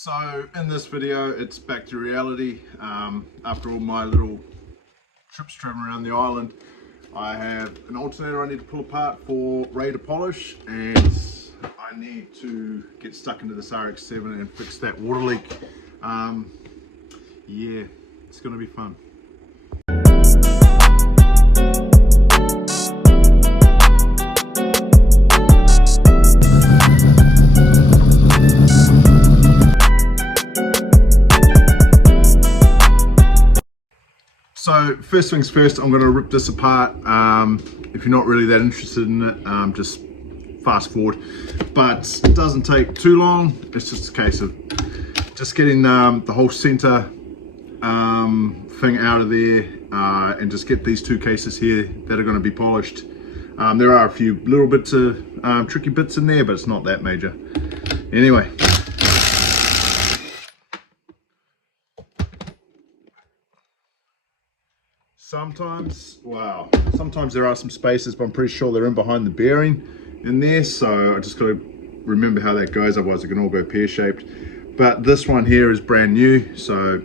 So in this video, it's back to reality. After all my little trips traveling around the island, I have an alternator I need to pull apart for ready to polish, and I need to get stuck into this Rx7 and fix that water leak. Yeah, it's gonna be fun. So first things first, I'm going to rip this apart. If you're not really that interested in it, just fast forward. But it doesn't take too long. It's just a case of just getting the whole center thing out of there and just get these two cases here that are going to be polished. There are a few little bits of tricky bits in there, but it's not that major. Anyway. Sometimes there are some spaces, but I'm pretty sure they're in behind the bearing in there, so I just got to remember how that goes, otherwise it can all go pear-shaped. But this one here is brand new, so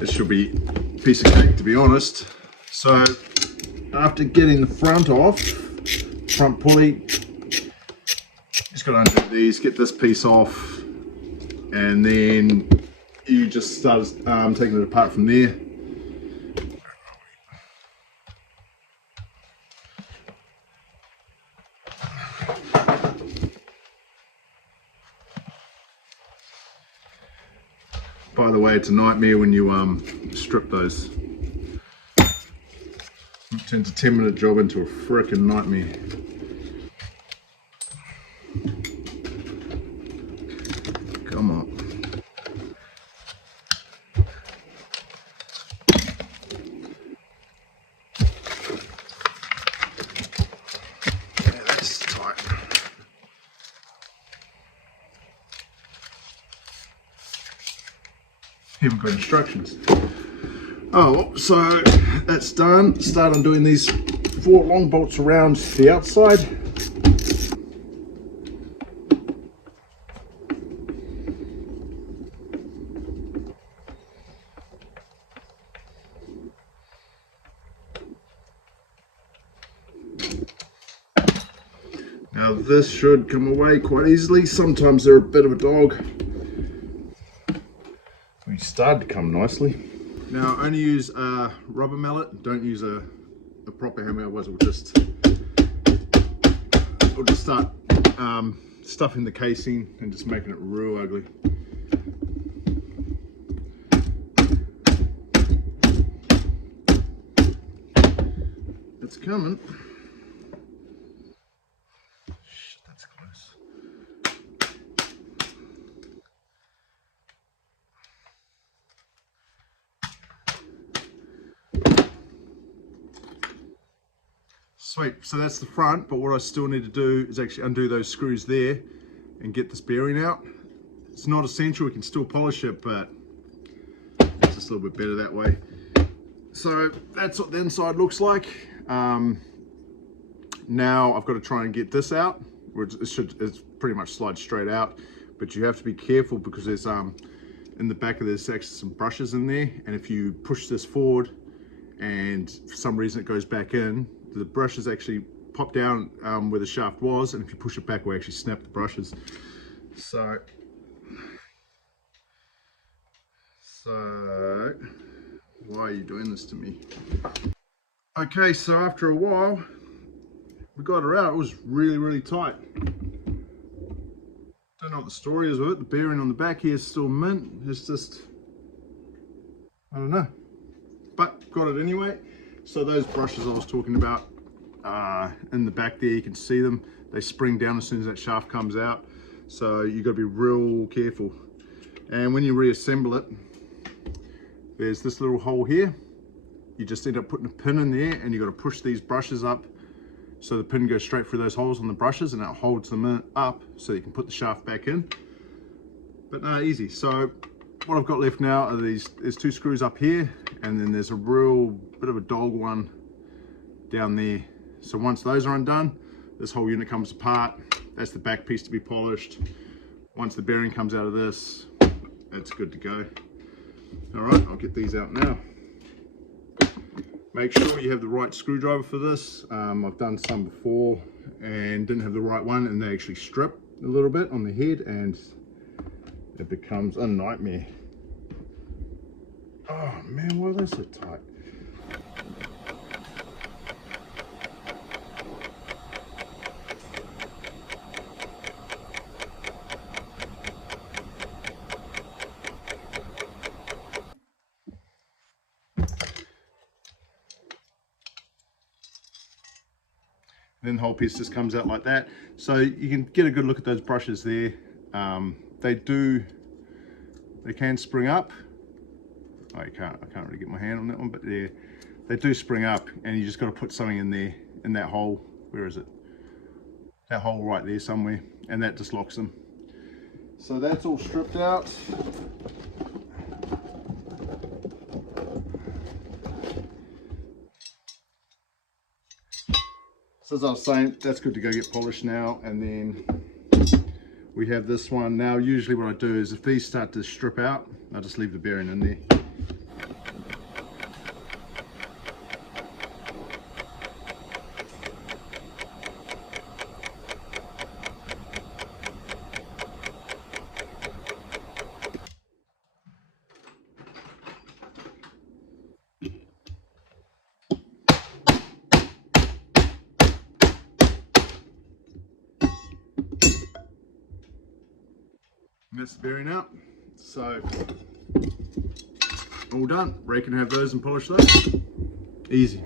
it should be a piece of cake, to be honest. So after getting the front off, front pulley, just got to undo these, get this piece off, and then you just start taking it apart from there. By the way, it's a nightmare when you strip those. It turns a 10-minute job into a frickin' nightmare. Come on. Yeah, that's tight. Haven't got instructions. Oh, so that's done. Start on doing these 4 long bolts around the outside. Now this should come away quite easily. Sometimes they're a bit of a dog. We started to come nicely. Now only use a rubber mallet, don't use a proper hammer, otherwise we'll just start stuffing the casing and just making it real ugly. It's coming. Shit, that's close. Sweet, so that's the front, but what I still need to do is actually undo those screws there and get this bearing out. It's not essential, we can still polish it, but it's just a little bit better that way. So that's what the inside looks like. Now I've got to try and get this out. It's pretty much slides straight out, but you have to be careful because there's in the back of this actually some brushes in there, and if you push this forward and for some reason it goes back in, the brushes actually pop down where the shaft was, and if you push it back, we actually snap the brushes. So why are you doing this to me? Okay, so after a while, we got her out. It was really tight. Don't know what the story is with it. The bearing on the back here is still mint. It's just, I don't know. But got it anyway. So those brushes I was talking about in the back there, you can see them. They spring down as soon as that shaft comes out. So you got to be real careful. And when you reassemble it, there's this little hole here. You just end up putting a pin in there, and you got to push these brushes up so the pin goes straight through those holes on the brushes, and it holds them up so you can put the shaft back in. But no, easy. So what I've got left now are there's 2 screws up here, and then there's a real bit of a dog one down there. So once those are undone, this whole unit comes apart. That's the back piece to be polished. Once the bearing comes out of this, it's good to go. All right, I'll get these out now. Make sure you have the right screwdriver for this. I've done some before and didn't have the right one, and they actually strip a little bit on the head and it becomes a nightmare. Oh man, why are they so tight? Then the whole piece just comes out like that. So you can get a good look at those brushes there. They can spring up. Oh, I can't really get my hand on that one, but they do spring up, and you just got to put something in there, in that hole. Where is it? That hole right there somewhere, and that just locks them. So that's all stripped out. So as I was saying, that's good to go get polished now. And then we have this one. Now usually what I do is if these start to strip out, I just leave the bearing in there. That's the bearing out. So all done. Reckon have those and polish those. Easy.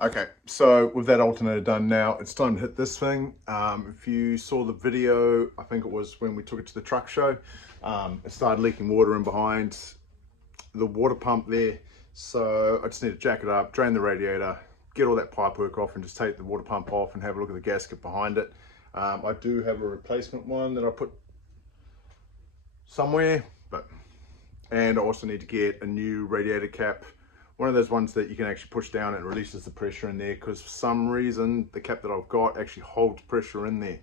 Okay, so with that alternator done now, it's time to hit this thing. If you saw the video, I think it was when we took it to the truck show, it started leaking water in behind the water pump there. So I just need to jack it up, drain the radiator, get all that pipe work off, and just take the water pump off and have a look at the gasket behind it. I do have a replacement one that I put somewhere, and I also need to get a new radiator cap, one of those ones that you can actually push down and it releases the pressure in there, because for some reason the cap that I've got actually holds pressure in there.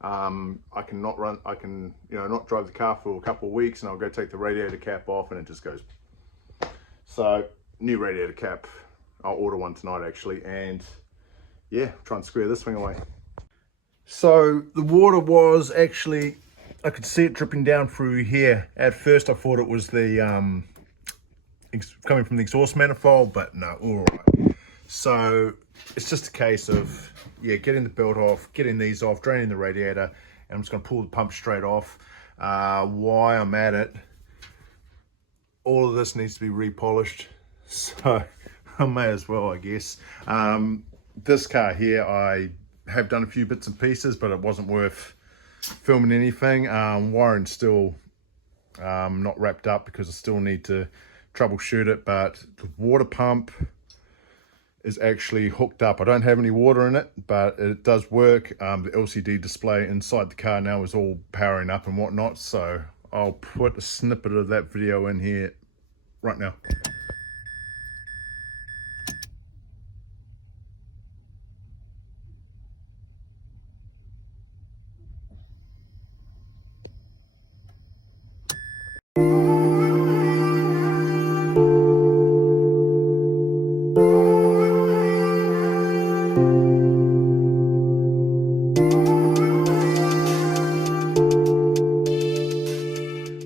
I can not drive the car for a couple of weeks, and I'll go take the radiator cap off and it just goes. So new radiator cap, I'll order one tonight actually, and yeah, try and square this thing away. So the water was actually, I could see it dripping down through here. At first I thought it was the coming from the exhaust manifold, but no, all right. So it's just a case of, yeah, getting the belt off, getting these off, draining the radiator, and I'm just gonna pull the pump straight off. While I'm at it, all of this needs to be repolished, so I may as well, I guess. This car here, I have done a few bits and pieces, but it wasn't worth filming anything. Wiring's still not wrapped up because I still need to troubleshoot it, but the water pump is actually hooked up. I don't have any water in it, but it does work. The LCD display inside the car now is all powering up and whatnot, so I'll put a snippet of that video in here right now.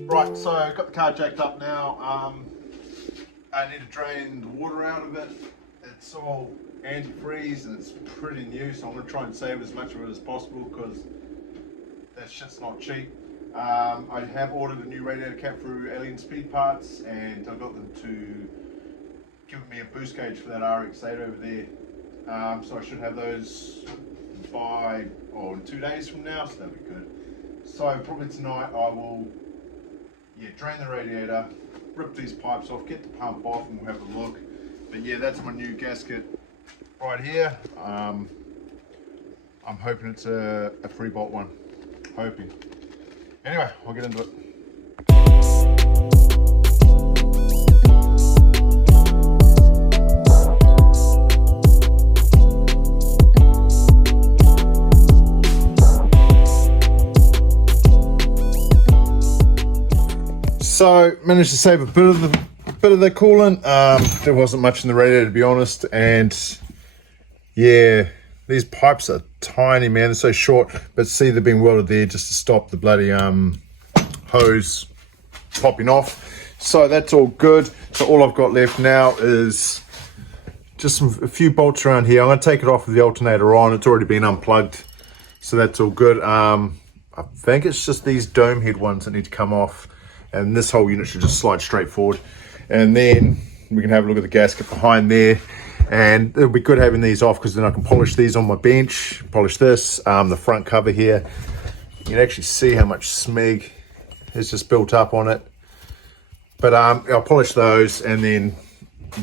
Right, so I've got the car jacked up now. I need to drain the water out of it. It's all antifreeze and it's pretty new, so I'm going to try and save as much of it as possible because that shit's not cheap. I have ordered a new radiator cap through Alien Speed Parts, and I got them to give me a boost gauge for that Rx7 over there. So I should have those by in 2 days from now, so that'll be good. So probably tonight I will drain the radiator, rip these pipes off, get the pump off, and we'll have a look. But yeah, that's my new gasket right here. I'm hoping it's a 3-bolt one. Hoping. Anyway, I'll get into it. So managed to save a bit of the coolant. There wasn't much in the radiator, to be honest, and yeah, these pipes are tiny, man. They're so short, but see, they've been welded there just to stop the bloody hose popping off. So that's all good. So all I've got left now is just a few bolts around here. I'm going to take it off with the alternator on. It's already been unplugged, so that's all good. I think it's just these dome head ones that need to come off, and this whole unit should just slide straight forward. And then we can have a look at the gasket behind there, and it'll be good having these off because then I can polish these on my bench, polish this, the front cover here. You can actually see how much smeg is just built up on it. But I'll polish those, and then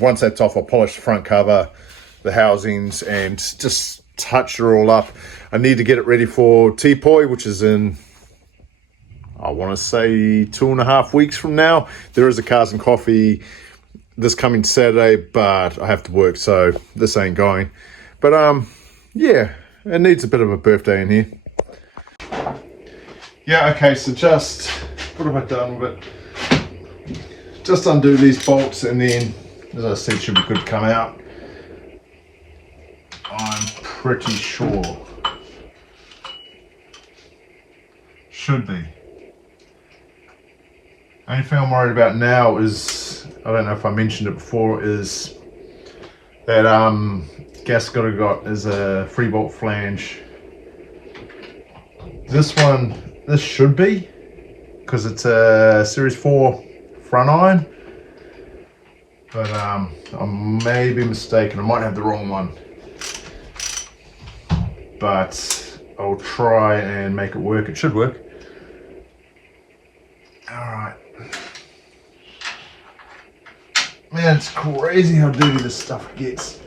once that's off, I'll polish the front cover, the housings, and just touch it all up. I need to get it ready for T-Poi, which is in, I want to say 2.5 weeks from now. There is a Cars and Coffee this coming Saturday, but I have to work, so this ain't going. But yeah, it needs a bit of a birthday in here. Yeah, okay, so just, what have I done with it? Just undo these bolts, and then, as I said, should be good to come out. I'm pretty sure. Should be. Only thing I'm worried about now is, I don't know if I mentioned it before, is that gasket I've got is a 3-bolt flange. This should be, because it's a Series 4 front iron, but I may be mistaken. I might have the wrong one, but I'll try and make it work. It should work. All right, man, it's crazy how dirty this stuff gets.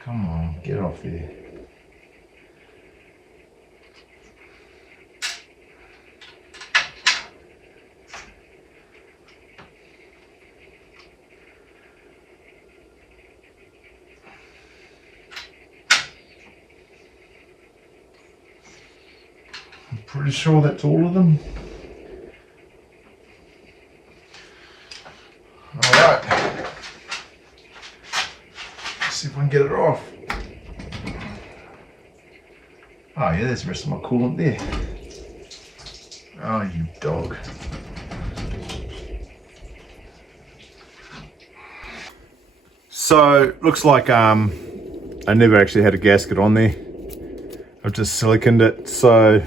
Come on, get off there. I'm pretty sure that's all of them. All right. See if I can get it off. Oh yeah, there's the rest of my coolant there. Oh, you dog. So, looks like I never actually had a gasket on there. I've just siliconed it, so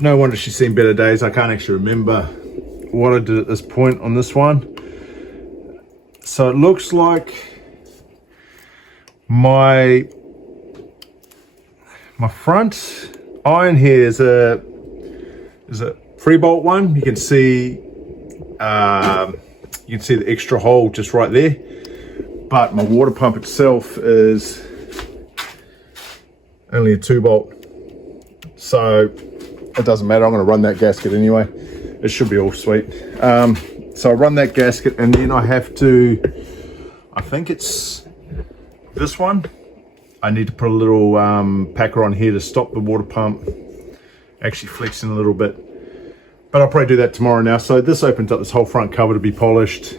no wonder she's seen better days. I can't actually remember what I did at this point on this one. So it looks like my front iron here is a 3-bolt one. You can see the extra hole just right there. But my water pump itself is only a 2-bolt. So it doesn't matter. I'm going to run that gasket anyway. It should be all sweet. So I run that gasket, and then I have to, I think it's this one. I need to put a little packer on here to stop the water pump actually flexing a little bit. But I'll probably do that tomorrow now. So this opens up this whole front cover to be polished.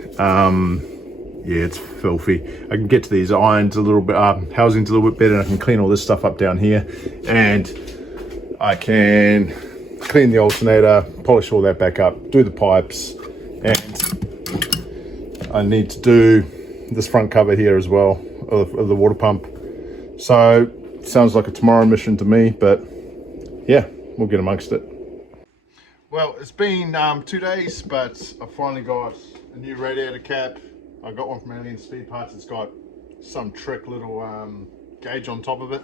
Yeah, it's filthy. I can get to these irons a little bit, housings a little bit better, and I can clean all this stuff up down here. And I can clean the alternator, polish all that back up, do the pipes, and I need to do this front cover here as well of the water pump. So sounds like a tomorrow mission to me, but yeah, we'll get amongst it. Well, it's been 2 days, but I finally got a new radiator cap. I got one from Alien Speed Parts. It's got some trick little gauge on top of it,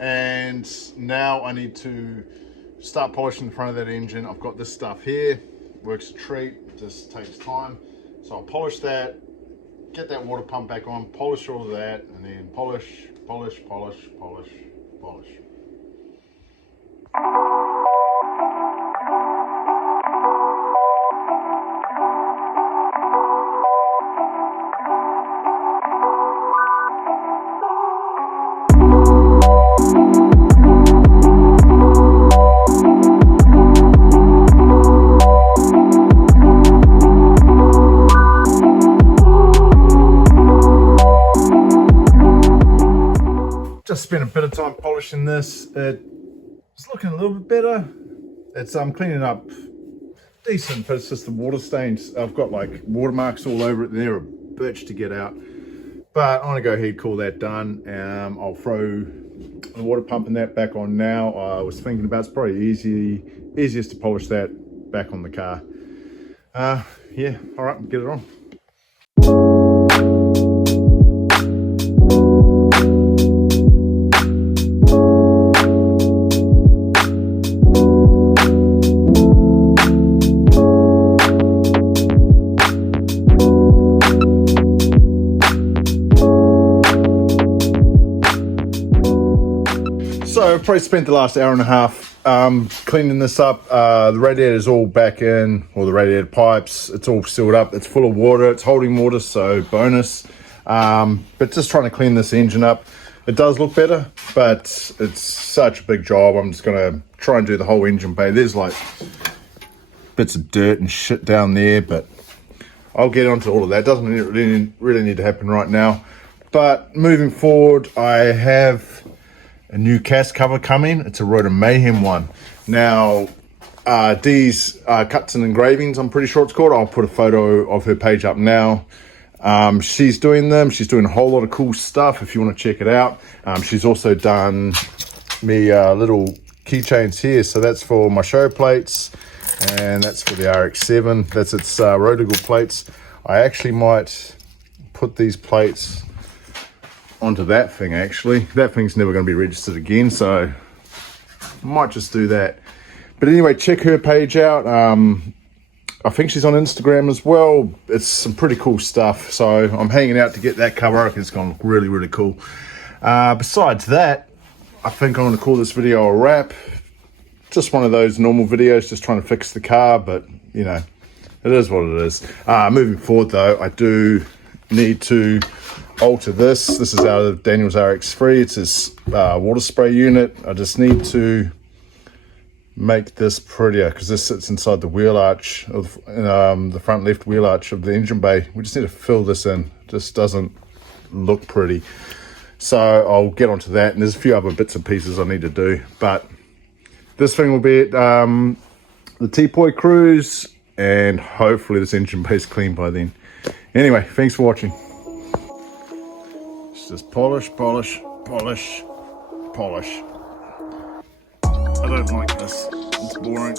and now I need to start polishing the front of that engine. I've got this stuff here, works a treat, just takes time. So I'll polish that, get that water pump back on, polish all of that, and then polish, polish, polish, polish, polish. spent a bit of time polishing this. It's looking a little bit better. It's cleaning up decent, but it's just the water stains. I've got like watermarks all over it. They're a bitch to get out. But I'm gonna go ahead and call that done. I'll throw the water pump and that back on now. I was thinking about it's probably easiest to polish that back on the car. Yeah, all right, get it on. So I've probably spent the last hour and a half cleaning this up. The radiator's all back in, or the radiator pipes, it's all sealed up. It's full of water, it's holding water, so bonus. But just trying to clean this engine up. It does look better, but it's such a big job. I'm just gonna try and do the whole engine bay. There's like bits of dirt and shit down there, but I'll get onto all of that. Doesn't really need to happen right now. But moving forward, I have a new cast cover coming. It's a Rotor Mayhem one. Now, Dee's Cuts and Engravings, I'm pretty sure it's called. I'll put a photo of her page up now. She's doing them. She's doing a whole lot of cool stuff if you want to check it out. She's also done me little keychains here. So that's for my show plates, and that's for the Rx7. That's its Rotigal plates. I actually might put these plates onto that thing. Actually, that thing's never going to be registered again, so I might just do that. But anyway, check her page out. I think she's on Instagram as well. It's some pretty cool stuff, so I'm hanging out to get that cover. I reckon it's going to look really, really cool. Besides that, I think I'm going to call this video a wrap. Just one of those normal videos, just trying to fix the car, but you know, it is what it is. Moving forward though, I do need to alter this. This is out of Daniel's Rx3. It's his water spray unit. I just need to make this prettier because this sits inside the wheel arch of the front left wheel arch of the engine bay. We just need to fill this in. It just doesn't look pretty. So I'll get onto that, and there's a few other bits and pieces I need to do. But this thing will be at the T-Poi cruise, and hopefully this engine bay is clean by then. Anyway, thanks for watching. Just polish, polish, polish, polish. I don't like this. It's boring.